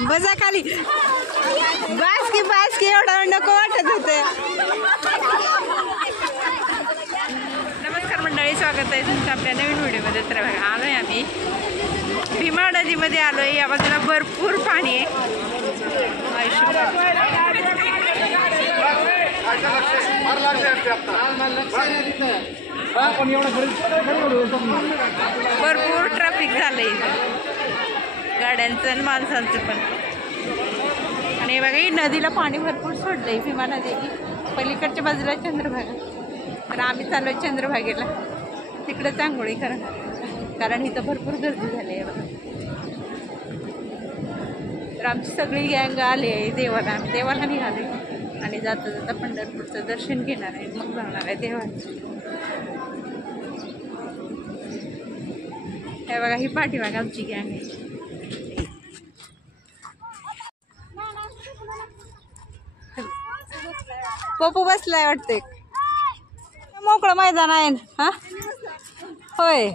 बसा खाली बास की एवढा नको वाटत होते. नमस्कार मंडळी, स्वागत आहे तुमचं आपल्या नवीन व्हिडिओमध्ये. तर बघा आलोय आम्ही भीमा नदीमध्ये आलोय. या बाजूला भरपूर पाणी आहे. भरपूर ट्रॅफिक झालंय गाड्यांचं आणि माणसांचं पण. आणि बघा ही नदीला पाणी भरपूर सोडलंय. भीमा नदीची पलीकडच्या बाजूला चंद्रभागा. तर आम्ही चाललोय चंद्रभागेला, तिकडं आंघोळी करा, कारण इथं भरपूर गर्दी झाली आहे बघा. तर आमची सगळी गँग आली आहे देवाला निघाले आणि जाता जाता पंढरपूरचं दर्शन घेणार आहे, मग जाणार आहे देवाचं. हे बघा ही पाठीमाग आमची गँग आहे. पप्पू बसलाय वाटते. मोकळं मैदान आहे ना. हा होय,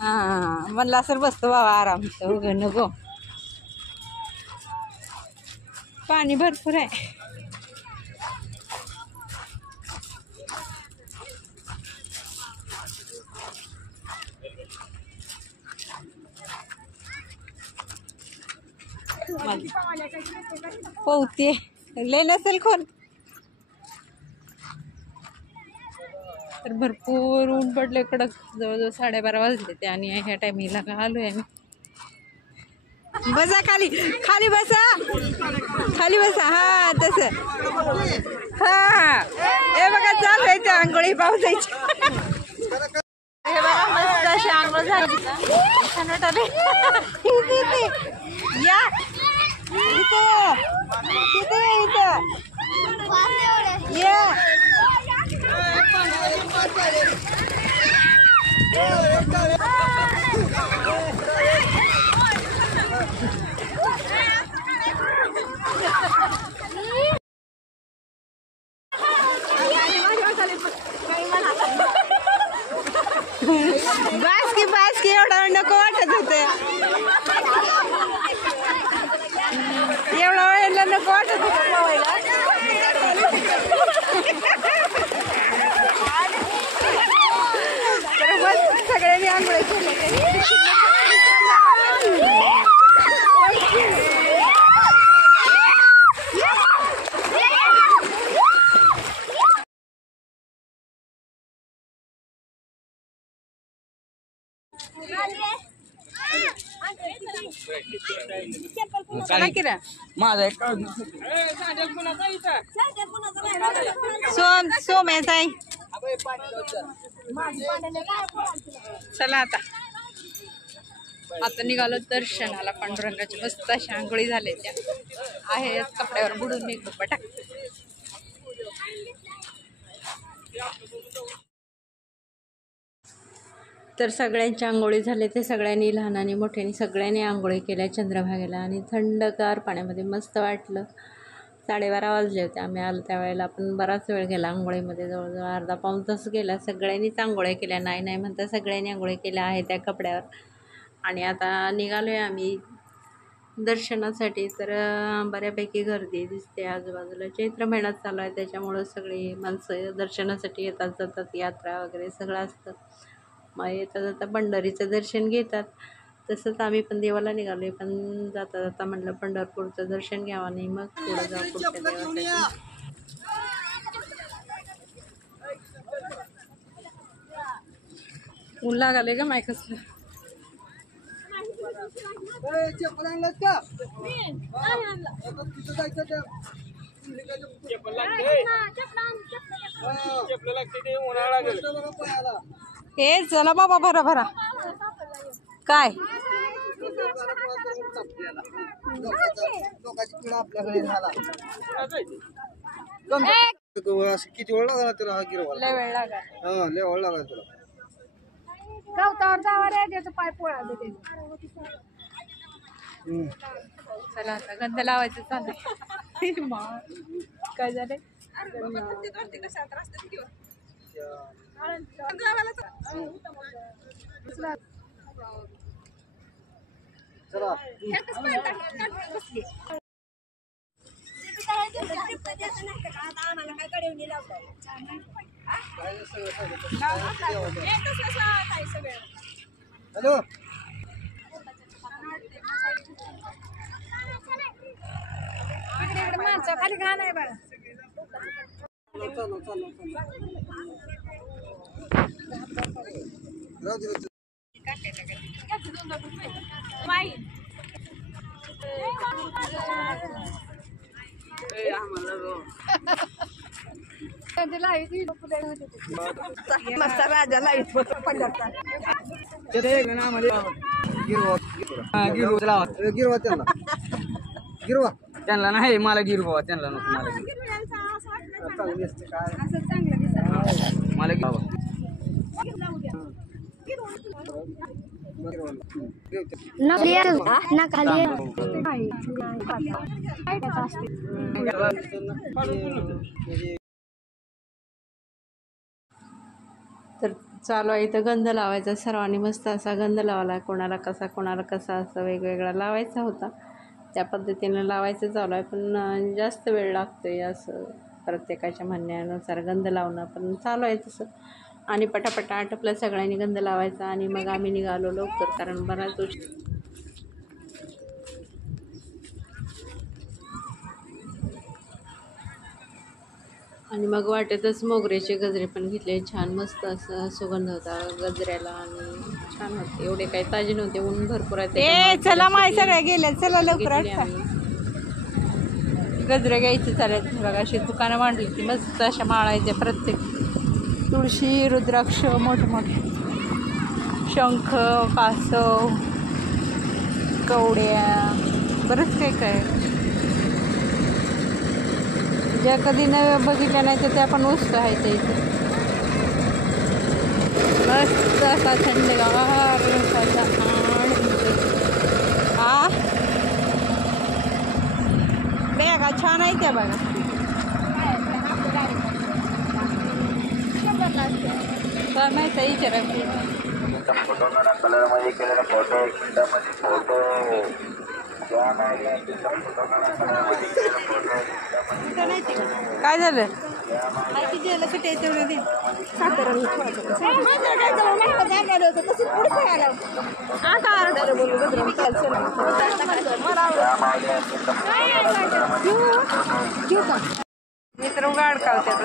हा म्हणलं असं बसतो बाबा आराम. उघड नको, पाणी भरपूर आहे. पोहते लय नसेल कोण. तर भरपूर ऊन पडले कडक. जवळजवळ 12:30 वाजले ते. आणि ह्या टायमिंगला का आलोय आम्ही. बसा खाली बसा. हा तसं. हा हे बघा चालू आहे त्या आंघोळी पावसायची. हे बघा मस्त अशी आंघोळ झाली. छान वाटले. या इथं या. बास की एवढा नको वाटत होते. एवढा वेळेला नको वाटत होतं. तर बस सगळ्यांनी आंघोळ केली. सोम आहे ताई. चला आता निघालो दर्शनाला. पांडुरंगाची मस्त अशी आंघोळी झाले. त्या आहे कपड्यावर बुडून निघतो पटाक. तर सगळ्यांच्या आंघोळी झाले. ते सगळ्यांनी लहानाने मोठ्याने सगळ्यांनी आंघोळी केल्या चंद्रभागेला. आणि थंडगार पाण्यामध्ये मस्त वाटलं. 12:30 वाजले होते आम्ही आलो त्यावेळेला. आपण बराच वेळ गेला आंघोळीमध्ये, जवळजवळ अर्धा पाऊण तास गेला. सगळ्यांनीच आंघोळ्या केल्या, नाही म्हणता सगळ्यांनी आंघोळी केल्या आहे त्या कपड्यावर. आणि आता निघालो आहे आम्ही दर्शनासाठी. तर बऱ्यापैकी गर्दी दिसते आजूबाजूला. चैत्र महिन्यात चालू आहे त्याच्यामुळं सगळी माणसं दर्शनासाठी येतात जातात. यात्रा वगैरे सगळं असतं. मग येता जाता पंढरीचं दर्शन घेतात. तसंच आम्ही पण देवाला निघालो. पण जाता जाता म्हटलं पंढरपूरचं दर्शन घ्यावं आणि मग पुढं जाऊ पुढच्या देवासाठी. ऊन लागाले का माय कसलं. हे चला बाबा भरा काय किती वेळ लागला तुला? लय वेळ लागा. हा लय वेळ लागला तुला. गवतावर जावा रे, त्याचं पाय पोळा देते. चला आता गंध लावायचं चालू. काय झालंय? चला हॅलो माणसं खाली घाण आहे बरं मस्त राजाला गिरवा गिरवा त्यांना नाही मला गिरवा त्यांना नको मला गिरवा तर चालू आहे इथं गंध लावायचा सर्वांनी मस्त असा गंध लावला कोणाला कसा असं वेगवेगळा लावायचा होता त्या पद्धतीनं लावायचं चालू आहे पण जास्त वेळ लागतो आहे असं प्रत्येकाच्या म्हणण्यानुसार गंध लावणं पण चालू आहे तसं आणि पटापटा आटपलं सगळ्यांनी गंध लावायचा आणि मग आम्ही निघालो लवकर कारण बराच उशीर आणि मग वाटेतच मोगऱ्याचे गजरे पण घेतले छान मस्त असं सुगंध होता गजऱ्याला आणि छान होते एवढे काही ताजे नव्हते ऊन भरपूर आहे चला माय सगळ्या गेल्या चला लवकर गजरे घ्यायचे चालेल बघा अशी दुकानं मांडली ती मस्त अशा माळायच्या प्रत्येक तुळशी रुद्राक्ष मोठमोठे शंख कासव कवड्या बरंच काही काय ज्या कधी न बघितल्या नाही तर त्या पण वस्तू आहेत इथे मस्त असा थंडगार बघा छान आहे त्या बघा काय माहिती आहे विचारा काय झालं मित्र गाड कावत्यात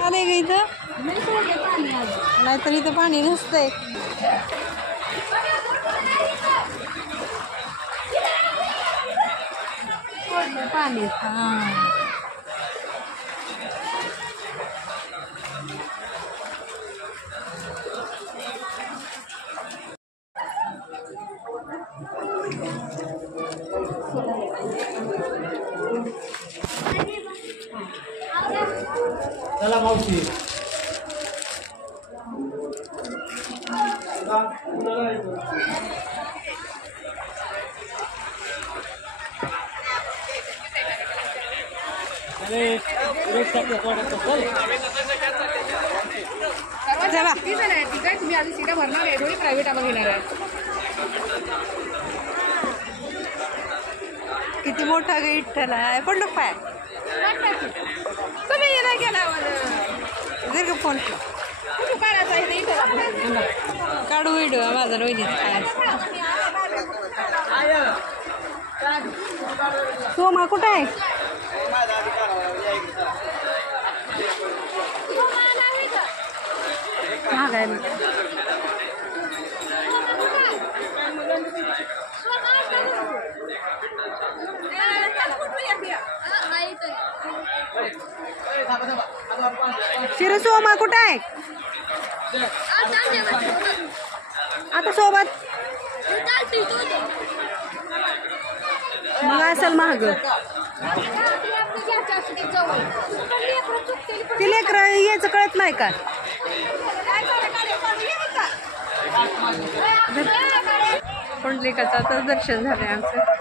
आले ग इथं नाहीतर इथं पाणी नसतंय पाणी चला मावशी चला तुम्ही आधी सीटा भरणार आहे थोडी प्रायव्हेट आम्हाला घेणार आहे किती मोठा विठ्ठल आहे पडलो पाय तुम्ही येणार गेला दीर्घ फोन काढू व्हिडिओ माझा रोहिणीचा सोमा कुठं आहे महागाय शिरू सोमा कुठं आहे आता सोबत मग असेल महाग ती लेकरं यायचं कळत नाही का पुंडलिकाचं आता दर्शन झालंय आमचं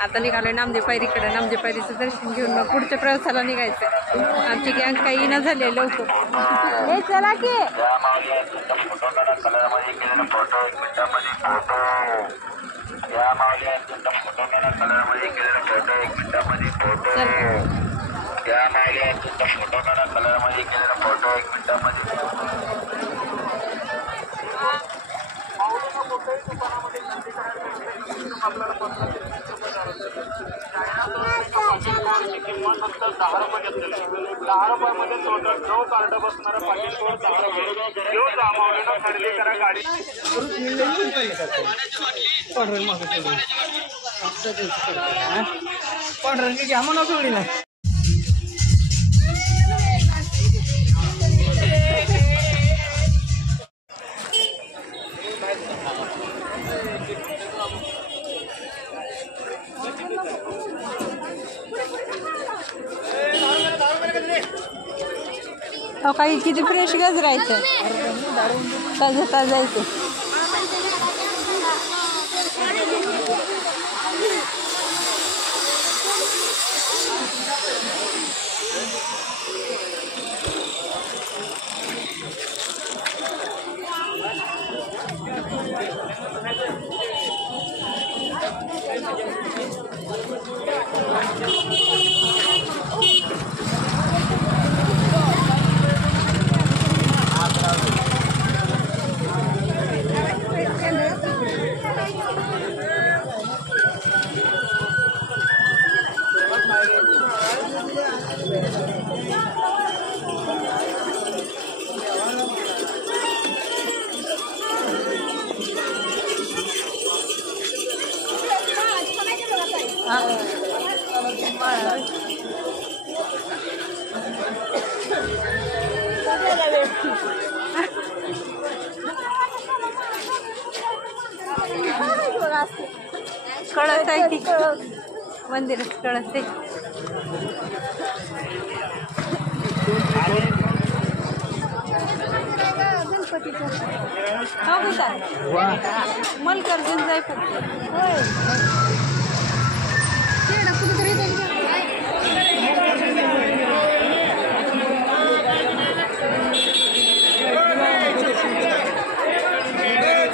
आता निघालोय नामदेव पायरीकडे नामदेव पायरीचं दर्शन घेऊन मग पुढच्या प्रवासाला निघायचं आमची गँग काही ना झाले लवकर. हे चला की पांढरंगी घ्या म्हणा सोडी ना. काही किती फ्रेश गजरायचं ताजं जायचं. कळत आहे ती मंदिरात कळत आहे. मल्कार्जुन जाय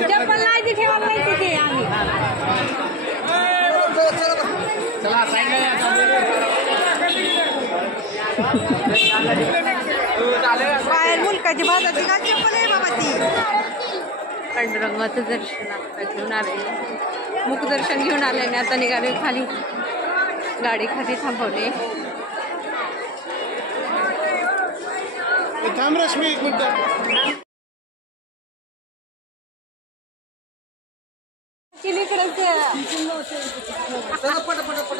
चप्पल नाही ती ठेवायला नाही तिथे आम्ही. बाहेर मुलकाची भाताची का चप्पल आहे बाबा ती. पांडुरंगाचं दर्शन आता घेऊन आले, मुखदर्शन घेऊन आल्याने आता निघाले खाली. गाडी खाली थांबवली.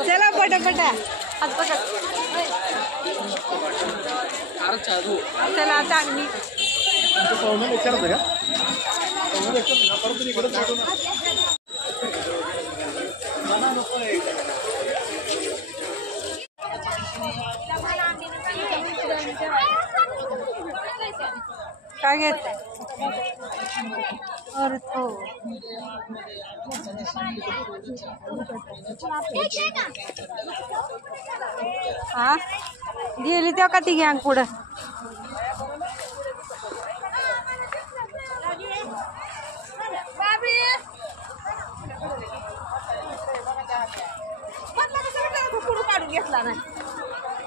चला पटापटा हात पकड. चला चांगली काय घेत हा गेली तेव्हा का ती गँग पुढं.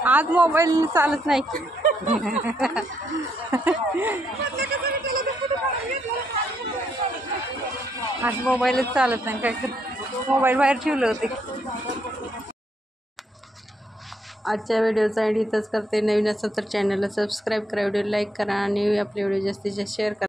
आज मोबाईल चालत नाही. आज मोबाईलच चालत नाही. काय मोबाईल बाहेर ठेवलं होते. आजच्या व्हिडिओचा एंड इथंच करते. नवीन असेल तर चॅनलला सबस्क्राईब करा, व्हिडिओ लाईक करा आणि आपले व्हिडिओ जास्तीत जास्त शेअर करा.